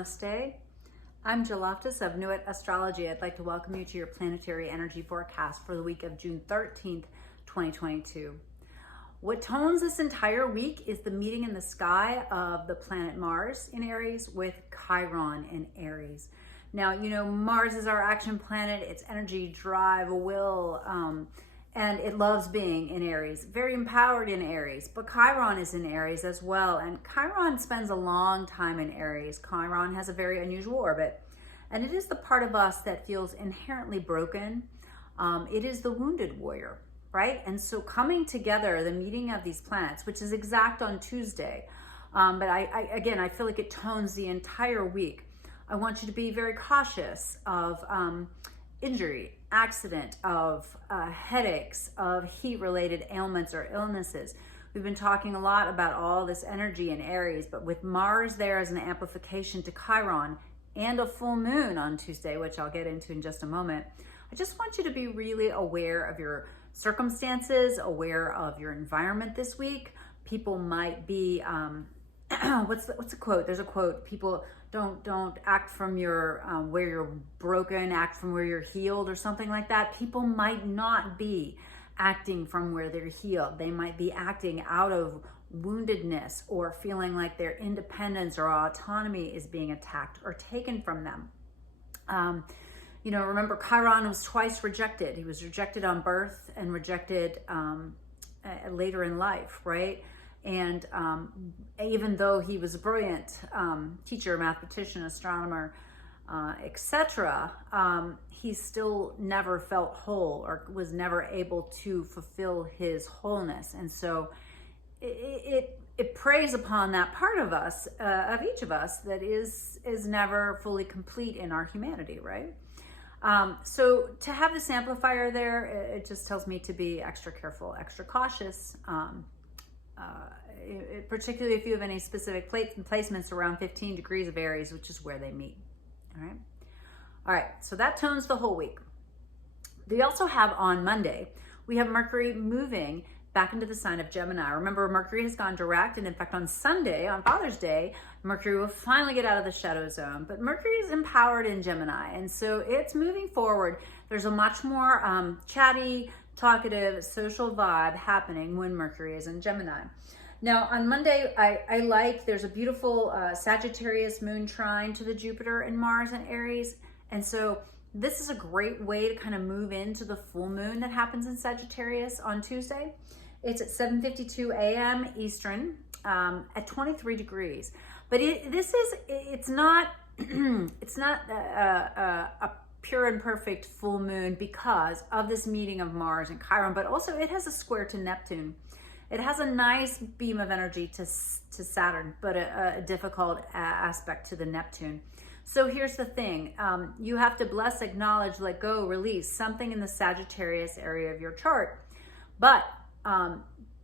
Namaste. I'm Jill Loftus of Nuit Astrology. I'd like to welcome you to your planetary energy forecast for the week of June 13th, 2022. What tones this entire week is the meeting in the sky of the planet Mars in Aries with Chiron in Aries. Now, you know, Mars is our action planet. It's energy, drive, will, and it loves being in Aries, very empowered in Aries, but Chiron is in Aries as well. And Chiron spends a long time in Aries. Chiron has a very unusual orbit, and it is the part of us that feels inherently broken. It is the wounded warrior, right? And so coming together, the meeting of these planets, which is exact on Tuesday, but I feel like it tones the entire week. I want you to be very cautious of injury, accident, of headaches, of heat-related ailments or illnesses. We've been talking a lot about all this energy in Aries, but with Mars there as an amplification to Chiron and a full moon on Tuesday, which I'll get into in just a moment, I just want you to be really aware of your circumstances, aware of your environment this week. People might be, what's the quote? There's a quote, people don't act from your where you're broken, act from where you're healed, or something like that. People might not be acting from where they're healed. They might be acting out of woundedness or feeling like their independence or autonomy is being attacked or taken from them. You know, remember Chiron was twice rejected. He was rejected on birth and rejected later in life, right? And even though he was a brilliant teacher, mathematician, astronomer, etc., he still never felt whole or was never able to fulfill his wholeness. And so it preys upon that part of us, of each of us, that is never fully complete in our humanity, right? So to have this amplifier there, it just tells me to be extra careful, extra cautious. Particularly if you have any specific placements around 15 degrees of Aries, which is where they meet. All right, so that tones the whole week. We also have on Monday, we have Mercury moving back into the sign of Gemini. Remember, Mercury has gone direct, and in fact on Sunday, on Father's Day, Mercury will finally get out of the shadow zone, but Mercury is empowered in Gemini, and so it's moving forward. There's a much more chatty, talkative, social vibe happening when Mercury is in Gemini. Now on Monday, there's a beautiful Sagittarius moon trine to the Jupiter and Mars and Aries. And so this is a great way to kind of move into the full moon that happens in Sagittarius on Tuesday. It's at 7:52 a.m. Eastern at 23 degrees. But it's not a pure and perfect full moon because of this meeting of Mars and Chiron, but also it has a square to Neptune. It has a nice beam of energy to Saturn, but a difficult aspect to the Neptune. So here's the thing. You have to bless, acknowledge, let go, release something in the Sagittarius area of your chart. But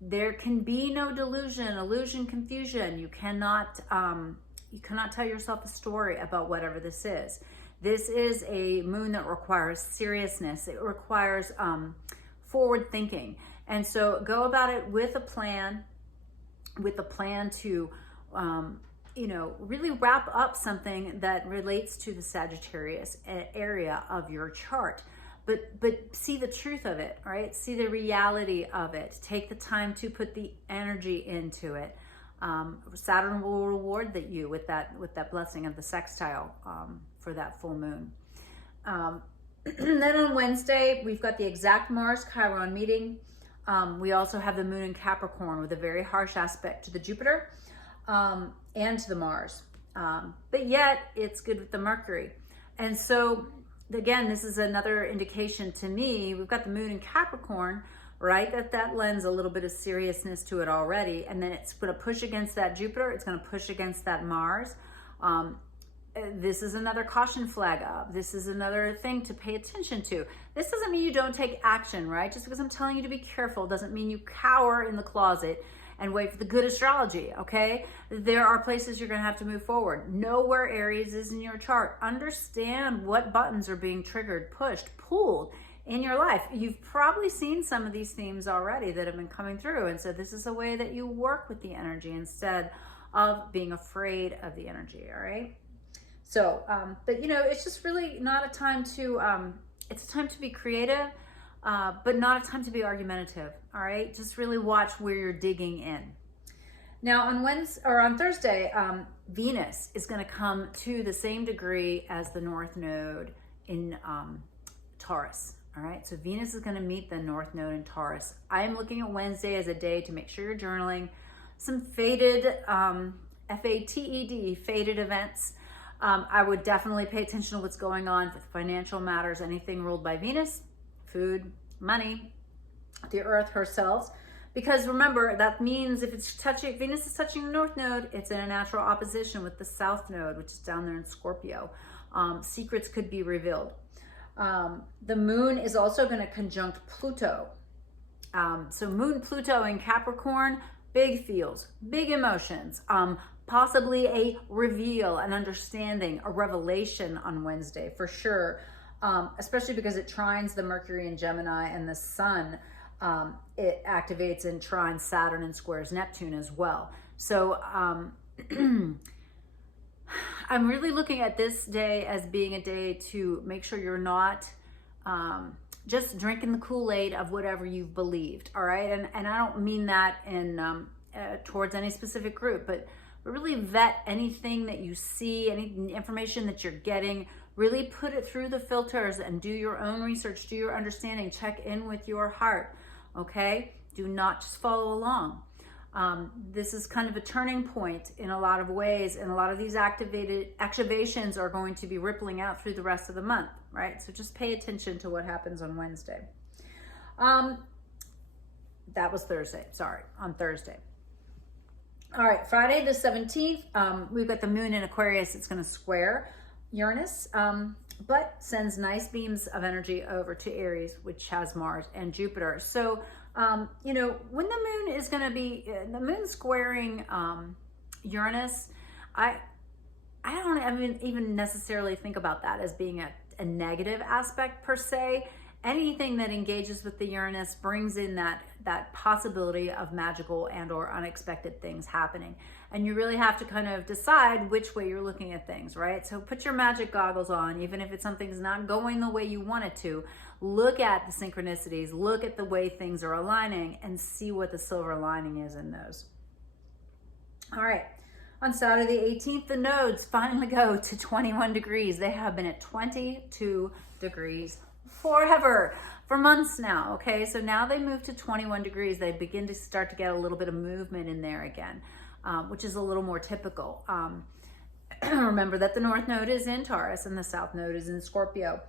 there can be no delusion, illusion, confusion. You cannot tell yourself a story about whatever this is. This is a moon that requires seriousness. It requires forward thinking. And so go about it with a plan to, really wrap up something that relates to the Sagittarius area of your chart. But see the truth of it, right? See the reality of it. Take the time to put the energy into it. Saturn will reward you with that blessing of the sextile for that full moon. Then on Wednesday, we've got the exact Mars-Chiron meeting. We also have the moon in Capricorn with a very harsh aspect to the Jupiter and to the Mars. But yet, it's good with the Mercury. And so, again, this is another indication to me. We've got the moon in Capricorn, right? That lends a little bit of seriousness to it already. And then it's going to push against that Jupiter. It's going to push against that Mars. This is another caution flag up. This is another thing to pay attention to. This doesn't mean you don't take action, right? Just because I'm telling you to be careful doesn't mean you cower in the closet and wait for the good astrology, okay? There are places you're gonna have to move forward. Know where Aries is in your chart. Understand what buttons are being triggered, pushed, pulled in your life. You've probably seen some of these themes already that have been coming through. And so this is a way that you work with the energy instead of being afraid of the energy, all right? So, but you know, it's just really not a time to, it's a time to be creative, but not a time to be argumentative. All right. Just really watch where you're digging in. Now on Wednesday or on Thursday, Venus is going to come to the same degree as the North Node in Taurus. All right. So Venus is going to meet the North Node in Taurus. I am looking at Wednesday as a day to make sure you're journaling some fated, F-A-T-E-D, fated events. I would definitely pay attention to what's going on with financial matters, anything ruled by Venus, food, money, the earth herself. Because remember, that means if it's touching, Venus is touching the North Node, it's in a natural opposition with the South Node, which is down there in Scorpio. Secrets could be revealed. The moon is also going to conjunct Pluto. So moon, Pluto in Capricorn, big feels, big emotions, possibly a reveal, an understanding, a revelation on Wednesday for sure, especially because it trines the Mercury in Gemini and the Sun. It activates and trines Saturn and squares Neptune as well. So I'm really looking at this day as being a day to make sure you're not just drinking the Kool-Aid of whatever you've believed, all right? And I don't mean that in towards any specific group, but really vet anything that you see, any information that you're getting, really put it through the filters and do your own research, do your understanding, check in with your heart, okay? Do not just follow along. This is kind of a turning point in a lot of ways, and a lot of these activations are going to be rippling out through the rest of the month, right? So just pay attention to what happens on Wednesday. That was Thursday, sorry, on Thursday. All right, Friday the 17th, we've got the moon in Aquarius. It's going to square Uranus, but sends nice beams of energy over to Aries, which has Mars and Jupiter. So, you know, when the moon is going to be, the moon squaring Uranus, I don't even necessarily think about that as being a negative aspect per se. Anything that engages with the Uranus brings in that possibility of magical and or unexpected things happening. And you really have to kind of decide which way you're looking at things, right? So put your magic goggles on, even if something's not going the way you want it to. Look at the synchronicities, look at the way things are aligning, and see what the silver lining is in those. All right. On Saturday the 18th, the nodes finally go to 21 degrees. They have been at 22 degrees forever, for months now, okay? So now they move to 21 degrees. They begin to start to get a little bit of movement in there again, which is a little more typical. Remember that the North Node is in Taurus and the South Node is in Scorpio.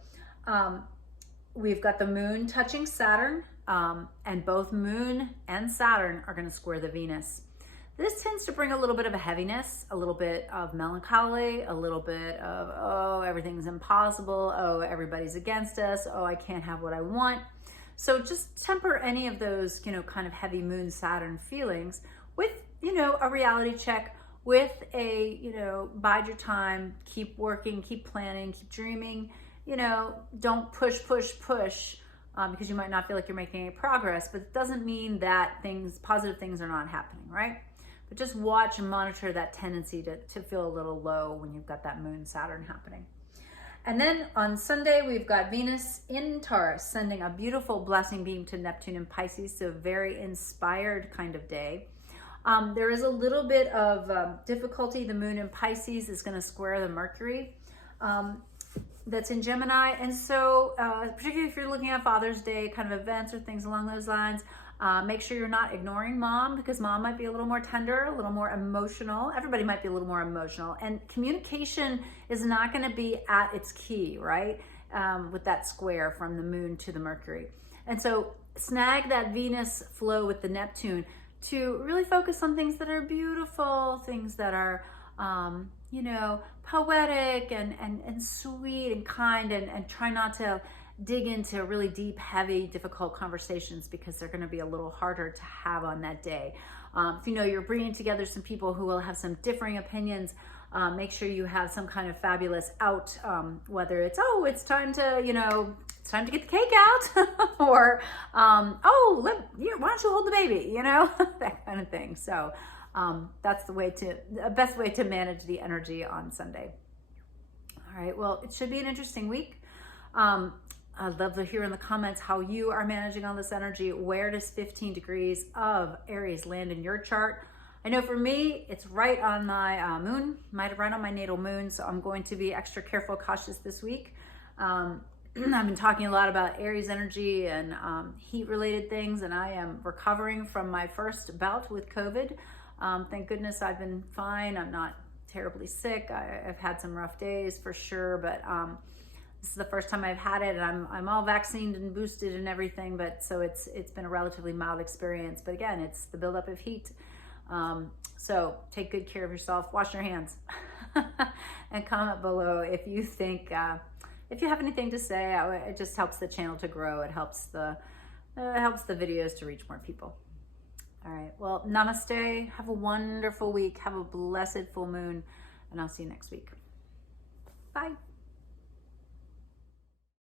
We've got the moon touching Saturn, and both moon and Saturn are going to square the Venus. This tends to bring a little bit of a heaviness, a little bit of melancholy, a little bit of, oh, everything's impossible. Oh, everybody's against us. Oh, I can't have what I want. So just temper any of those, you know, kind of heavy moon Saturn feelings with, you know, a reality check, with a, you know, bide your time, keep working, keep planning, keep dreaming, you know, don't push, because you might not feel like you're making any progress, but it doesn't mean that positive things are not happening, right? But just watch and monitor that tendency to feel a little low when you've got that moon Saturn happening. And then on Sunday, we've got Venus in Taurus, sending a beautiful blessing beam to Neptune and Pisces, so a very inspired kind of day. There is a little bit of difficulty. The moon in Pisces is going to square the Mercury that's in Gemini. And so particularly if you're looking at Father's Day kind of events or things along those lines, make sure you're not ignoring mom, because mom might be a little more tender, a little more emotional. Everybody might be a little more emotional. And communication is not going to be at its key, right? With that square from the moon to the Mercury. And so snag that Venus flow with the Neptune to really focus on things that are beautiful, things that are, you know, poetic and sweet and kind, and try not to dig into really deep, heavy, difficult conversations, because they're going to be a little harder to have on that day. If you know you're bringing together some people who will have some differing opinions, make sure you have some kind of fabulous out, whether it's, oh, it's time to, you know, it's time to get the cake out, or, oh, why don't you hold the baby, you know, that kind of thing. So that's the best way to manage the energy on Sunday. All right, well, it should be an interesting week. I'd love to hear in the comments how you are managing all this energy. Where does 15 degrees of Aries land in your chart? I know for me, it's right on my moon, right on my natal moon, so I'm going to be extra careful, cautious this week. I've been talking a lot about Aries energy and heat-related things, and I am recovering from my first bout with COVID. Thank goodness I've been fine. I'm not terribly sick. I've had some rough days for sure, but this is the first time I've had it, and I'm all vaccinated and boosted and everything, but so it's been a relatively mild experience. But again, it's the buildup of heat. So take good care of yourself, wash your hands, and comment below if you think, if you have anything to say. It just helps the channel to grow. It helps the videos to reach more people. All right, well, namaste. Have a wonderful week. Have a blessed full moon, and I'll see you next week. Bye.